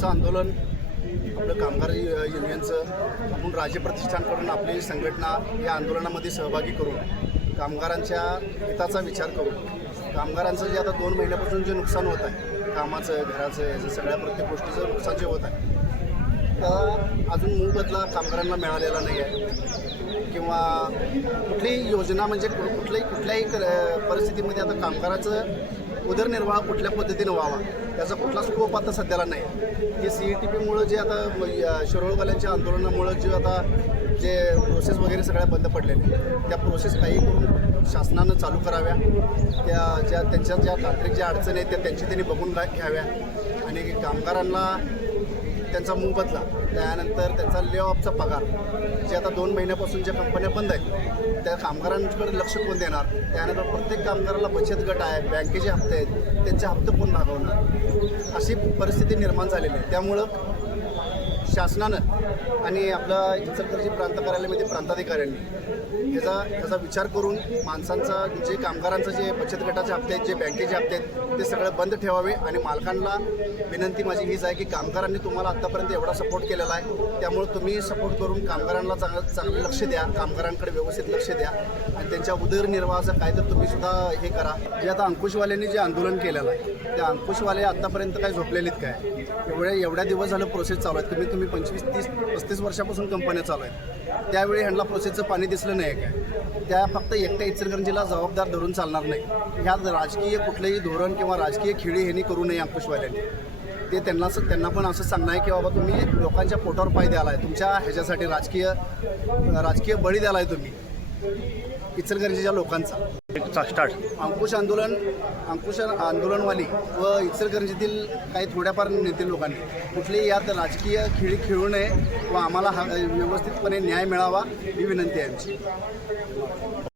आजचं आंदोलन आपलं कामगार युनियनचं आपण राजे प्रतिष्ठानकडून आपली संघटना या आंदोलनामध्ये सहभागी करून कामगारांच्या हिताचा विचार करून कामगारांचं जे आता 2 महिन्यापासून जे नुकसान होत आहे कामाचं घराचं याचं सगळ्या प्रत्येक गोष्टीचं नुकसान जे होत आहे तर अजून मोबदला कामगारांना मिळालेला नाही आहे किंवा कुठलीही योजना म्हणजे कुठल्याही परिस्थितीमध्ये आता कामगाराचं उदरनिर्वाह कुठल्या पद्धतीनं व्हावा त्याचा कुठला स्कोप आता सध्याला नाही की CETP जे आता शिरोळवाल्यांच्या आंदोलनामुळं जे आता जे प्रोसेस वगैरे सगळ्या बंद पडलेले त्या प्रोसेस काही करून शासनानं चालू कराव्या त्यांच्या ज्या तांत्रिक ज्या अडचणी आहेत त्या त्यांची त्यांनी बघून घ्याव्या आणि कामगारांना त्यांचा मोबदला त्यानंतर त्यांचा ले ऑफचा पगार जे आता 2 महिन्यापासून ज्या कंपन्या बंद आहेत त्या कामगारांकडे लक्ष कोण देणार त्यानंतर प्रत्येक कामगाराला बचत गट आहे बँकेचे हप्ते आहेत त्यांचे हप्ते कोण भागवणार अशी परिस्थिती निर्माण झालेली आहे त्यामुळं शासनानं आणि आपल्या इचलकरंजी प्रांत कार्यालयामध्ये प्रांताधिकाऱ्यांनी ह्याचा विचार करून माणसांचा जे कामगारांचं जे बचत गटाचे हप्ते आहेत जे बँकेचे हप्ते आहेत ते सगळं बंद ठेवावे आणि मालकांना विनंती माझी हीच आहे की कामगारांनी तुम्हाला आत्तापर्यंत एवढा सपोर्ट केलेला आहे त्यामुळे तुम्ही सपोर्ट करून कामगारांना चांगलं लक्ष द्या कामगारांकडे व्यवस्थित लक्ष द्या आणि त्यांच्या उदरनिर्वाहाचं काय तर तुम्ही सुद्धा हे करा जे आता अंकुशवाल्यांनी जे आंदोलन केलेलं आहे त्या अंकुशवाले आत्तापर्यंत काय झोपलेलीत काय एवढ्या दिवस झालं प्रोसेस चालू आहे तुम्ही 25-30-35 वर्षापासून कंपन्या चालू आहेत त्यावेळी ह्यांना प्रोसेसचं पाणी दिसलं नाही काय त्या फक्त एकट्या इचलकरंजीला जबाबदार धरून चालणार नाही ह्यात राजकीय कुठलंही धोरण किंवा राजकीय खेळी ह्यांनी करू नये अंकुशवाल्यांनी ते त्यांना पण असं सांगणं आहे की बाबा तुम्ही लोकांच्या पोटावर पाय द्यायला आहे तुमच्या ह्याच्यासाठी राजकीय बळी द्यायला आहे तुम्ही इचलकरंजीच्या लोकांचा स्टार्ट अंकुश आंदोलनवाली व इचलकरंजीतील काही थोड्याफार नेते लोकांनी कुठलेही यात राजकीय खेळी खेळू नये व आम्हाला व्यवस्थितपणे न्याय मिळावा ही विनंती आहे आमची.